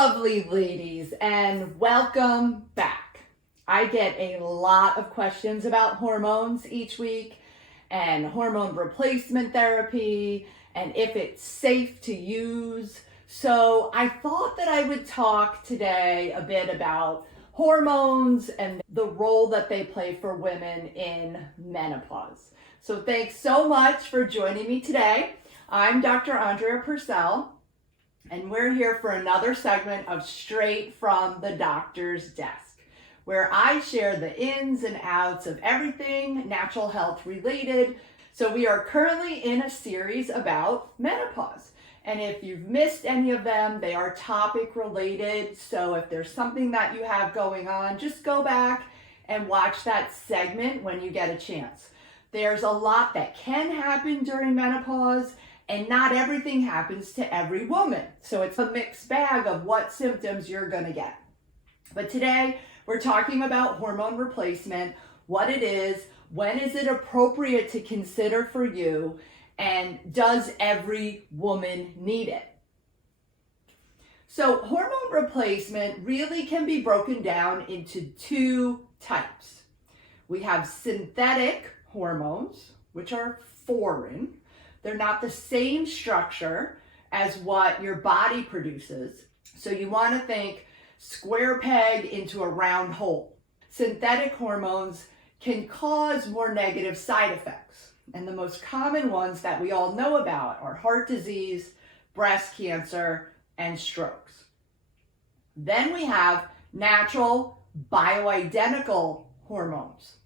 lovely ladies, and welcome back. I get a lot of questions about hormones each week and hormone replacement therapy and if it's safe to use. So I thought that I would talk today a bit about hormones and the role that they play for women in menopause. So thanks so much for joining me today. I'm Dr. Andrea Purcell, and we're here for another segment of Straight from the Doctor's Desk, where I share the ins and outs of everything natural health related. So we are currently in a series about menopause. And if you've missed any of them, they are topic related. So if there's something that you have going on, just go back and watch that segment when you get a chance. There's a lot that can happen during menopause, and not everything happens to every woman. So it's a mixed bag of what symptoms you're gonna get. But today we're talking about hormone replacement, what it is, when is it appropriate to consider for you, and does every woman need it? So hormone replacement really can be broken down into two types. We have synthetic hormones, which are foreign. They're not the same structure as what your body produces. So you want to think square peg into a round hole. Synthetic hormones can cause more negative side effects. And the most common ones that we all know about are heart disease, breast cancer, and strokes. Then we have natural bioidentical hormones.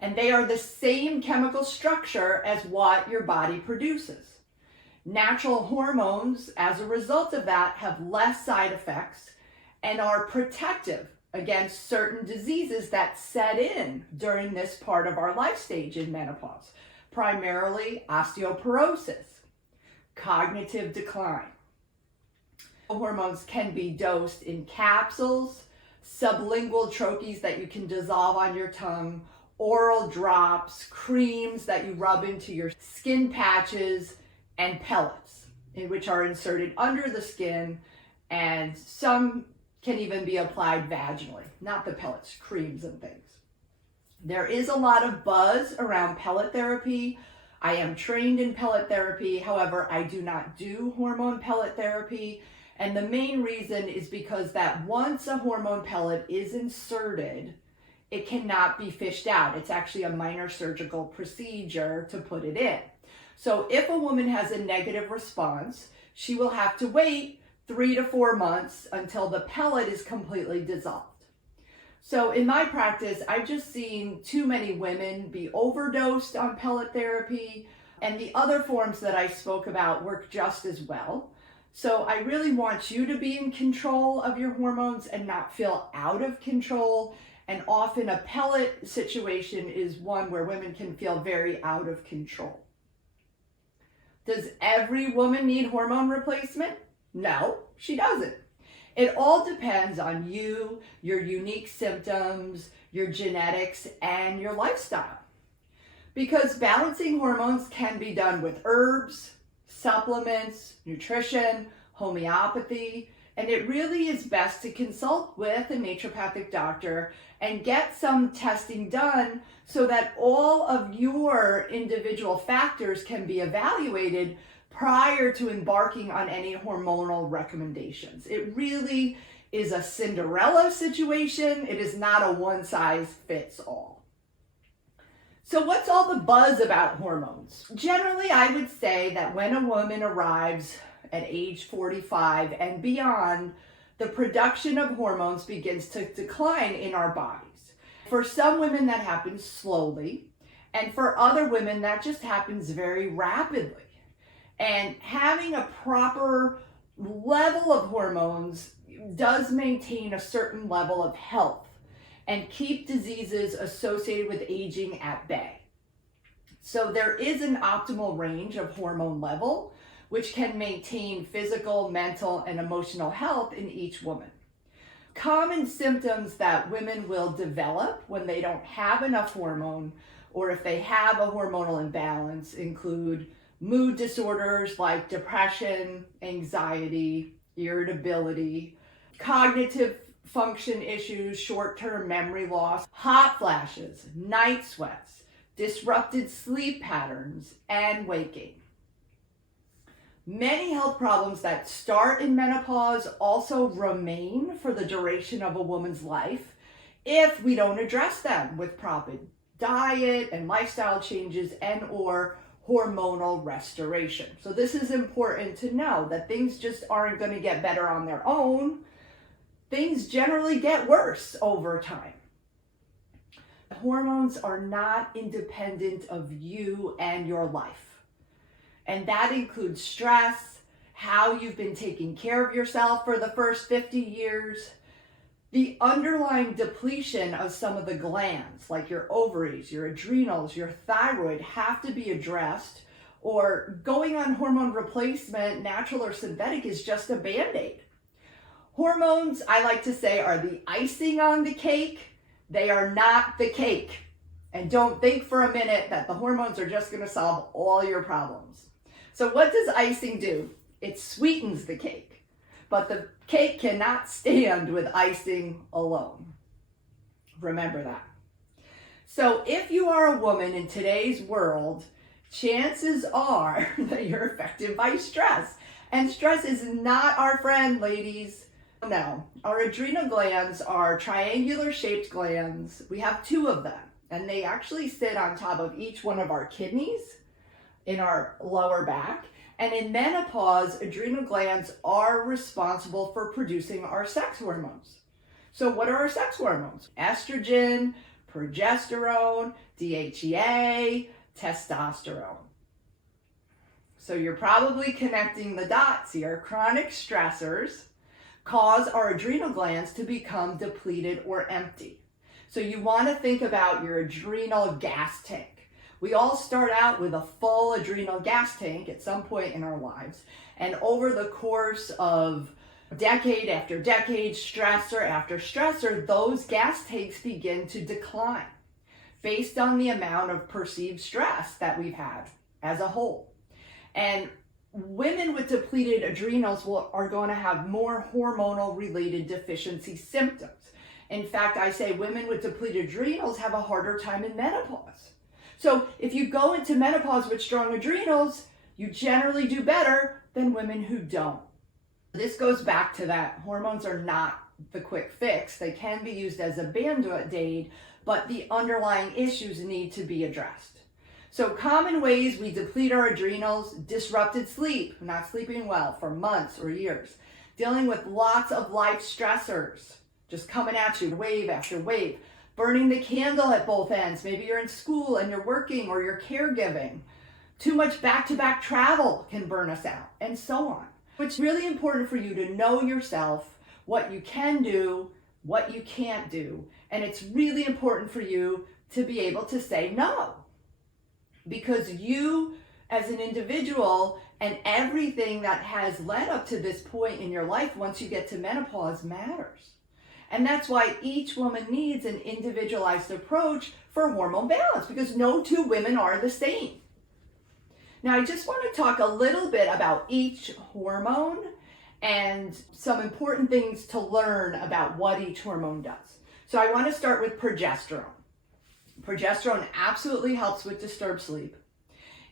And they are the same chemical structure as what your body produces. Natural hormones, as a result of that, have less side effects and are protective against certain diseases that set in during this part of our life stage in menopause, primarily osteoporosis, cognitive decline. Hormones can be dosed in capsules, sublingual troches that you can dissolve on your tongue, oral drops, creams that you rub into your skin patches, and pellets, which are inserted under the skin, and some can even be applied vaginally, not the pellets, creams and things. There is a lot of buzz around pellet therapy. I am trained in pellet therapy. However, I do not do hormone pellet therapy. And the main reason is because that once a hormone pellet is inserted, it cannot be fished out. It's actually a minor surgical procedure to put it in. So if a woman has a negative response, she will have to wait 3 to 4 months until the pellet is completely dissolved. So in my practice, I've just seen too many women be overdosed on pellet therapy, and the other forms that I spoke about work just as well. So I really want you to be in control of your hormones and not feel out of control. And often a pellet situation is one where women can feel very out of control. Does every woman need hormone replacement? No, she doesn't. It all depends on you, your unique symptoms, your genetics, and your lifestyle. Because balancing hormones can be done with herbs, supplements, nutrition, homeopathy, and it really is best to consult with a naturopathic doctor and get some testing done so that all of your individual factors can be evaluated prior to embarking on any hormonal recommendations. It really is a Cinderella situation. It is not a one size fits all. So what's all the buzz about hormones? Generally, I would say that when a woman arrives at age 45 and beyond, the production of hormones begins to decline in our bodies. For some women, that happens slowly, and for other women, that just happens very rapidly. And having a proper level of hormones does maintain a certain level of health and keep diseases associated with aging at bay. So there is an optimal range of hormone level, which can maintain physical, mental, and emotional health in each woman. Common symptoms that women will develop when they don't have enough hormone, or if they have a hormonal imbalance, include mood disorders like depression, anxiety, irritability, cognitive function issues, short-term memory loss, hot flashes, night sweats, disrupted sleep patterns, and waking. Many health problems that start in menopause also remain for the duration of a woman's life if we don't address them with proper diet and lifestyle changes and or hormonal restoration. So this is important to know, that things just aren't going to get better on their own. Things generally get worse over time. Hormones are not independent of you and your life. And that includes stress, how you've been taking care of yourself for the first 50 years, the underlying depletion of some of the glands, like your ovaries, your adrenals, your thyroid, have to be addressed, or going on hormone replacement, natural or synthetic, is just a Band-Aid. Hormones, I like to say, are the icing on the cake. They are not the cake. And don't think for a minute that the hormones are just going to solve all your problems. So what does icing do? It sweetens the cake. But the cake cannot stand with icing alone. Remember that. So if you are a woman in today's world, chances are that you're affected by stress. And stress is not our friend, ladies. No, our adrenal glands are triangular shaped glands. We have two of them, and they actually sit on top of each one of our kidneys in our lower back. And in menopause, adrenal glands are responsible for producing our sex hormones. So what are our sex hormones? Estrogen, progesterone, DHEA, testosterone. So you're probably connecting the dots here. Chronic stressors cause our adrenal glands to become depleted or empty. So you want to think about your adrenal gas tank. We all start out with a full adrenal gas tank at some point in our lives. And over the course of decade after decade, stressor after stressor, those gas tanks begin to decline based on the amount of perceived stress that we've had as a whole. And women with depleted adrenals are going to have more hormonal related deficiency symptoms. In fact, I say women with depleted adrenals have a harder time in menopause. So if you go into menopause with strong adrenals, you generally do better than women who don't. This goes back to that hormones are not the quick fix. They can be used as a Band-Aid, but the underlying issues need to be addressed. So common ways we deplete our adrenals: disrupted sleep, not sleeping well for months or years, dealing with lots of life stressors just coming at you wave after wave, burning the candle at both ends. Maybe you're in school and you're working or you're caregiving. Too much back-to-back travel can burn us out, and so on. It's really important for you to know yourself, what you can do, what you can't do. And it's really important for you to be able to say no. Because you as an individual and everything that has led up to this point in your life once you get to menopause matters. And that's why each woman needs an individualized approach for hormone balance, because no two women are the same. Now, I just want to talk a little bit about each hormone and some important things to learn about what each hormone does. So I want to start with progesterone. Progesterone absolutely helps with disturbed sleep.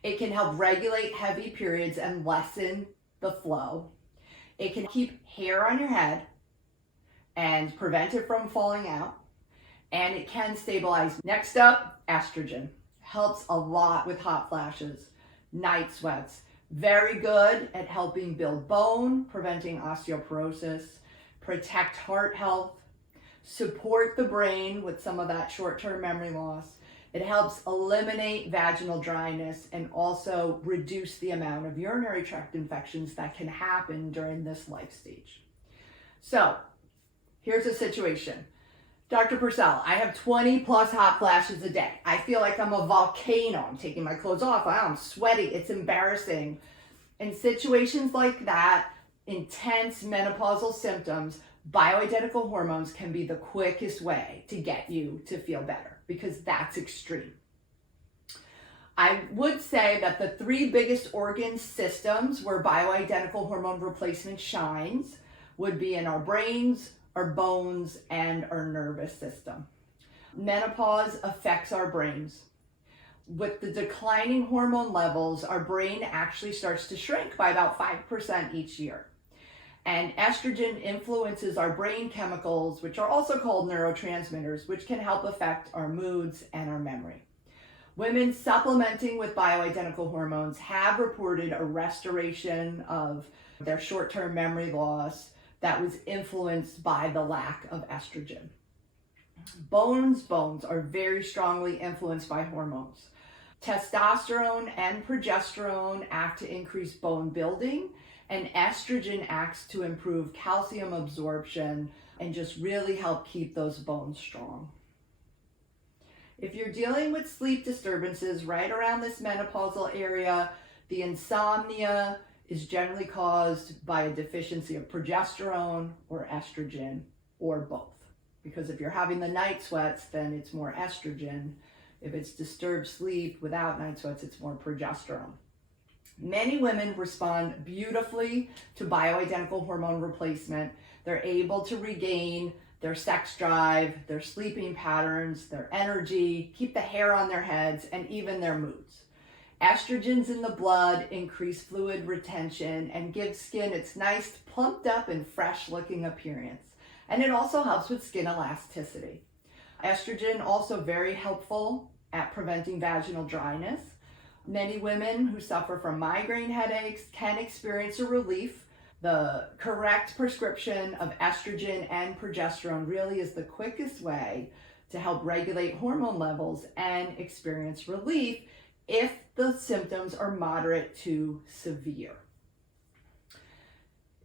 It can help regulate heavy periods and lessen the flow. It can keep hair on your head and prevent it from falling out. And it can stabilize. Next up, estrogen. Helps a lot with hot flashes, night sweats. Very good at helping build bone, preventing osteoporosis, protect heart health, support the brain with some of that short-term memory loss. It helps eliminate vaginal dryness and also reduce the amount of urinary tract infections that can happen during this life stage. So here's a situation. Dr. Purcell, I have 20 plus hot flashes a day. I feel like I'm a volcano. I'm taking my clothes off. I'm sweating. It's embarrassing. In situations like that, intense menopausal symptoms, bioidentical hormones can be the quickest way to get you to feel better, because that's extreme. I would say that the three biggest organ systems where bioidentical hormone replacement shines would be in our brains, our bones, and our nervous system. Menopause affects our brains. With the declining hormone levels, our brain actually starts to shrink by about 5% each year. And estrogen influences our brain chemicals, which are also called neurotransmitters, which can help affect our moods and our memory. Women supplementing with bioidentical hormones have reported a restoration of their short-term memory loss that was influenced by the lack of estrogen. Bones are very strongly influenced by hormones. Testosterone and progesterone act to increase bone building, and estrogen acts to improve calcium absorption and just really help keep those bones strong. If you're dealing with sleep disturbances right around this menopausal area, the insomnia is generally caused by a deficiency of progesterone or estrogen or both. Because if you're having the night sweats, then it's more estrogen. If it's disturbed sleep without night sweats, it's more progesterone. Many women respond beautifully to bioidentical hormone replacement. They're able to regain their sex drive, their sleeping patterns, their energy, keep the hair on their heads, and even their moods. Estrogens in the blood increase fluid retention and give skin its nice, plumped up and fresh looking appearance. And it also helps with skin elasticity. Estrogen also very helpful at preventing vaginal dryness. Many women who suffer from migraine headaches can experience a relief. The correct prescription of estrogen and progesterone really is the quickest way to help regulate hormone levels and experience relief if the symptoms are moderate to severe.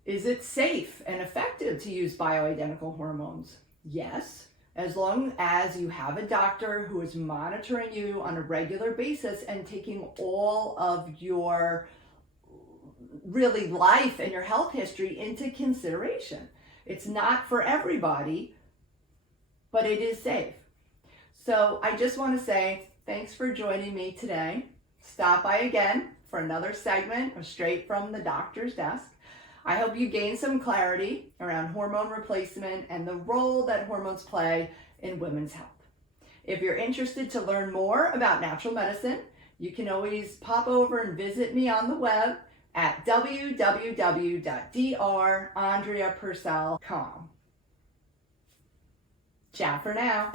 Is it safe and effective to use bioidentical hormones? Yes, as long as you have a doctor who is monitoring you on a regular basis and taking all of your really life and your health history into consideration. It's not for everybody, but it is safe. So I just want to say thanks for joining me today. Stop by again for another segment of Straight from the Doctor's Desk. I hope you gain some clarity around hormone replacement and the role that hormones play in women's health. If you're interested to learn more about natural medicine, you can always pop over and visit me on the web at www.drandreapurcell.com. Ciao for now.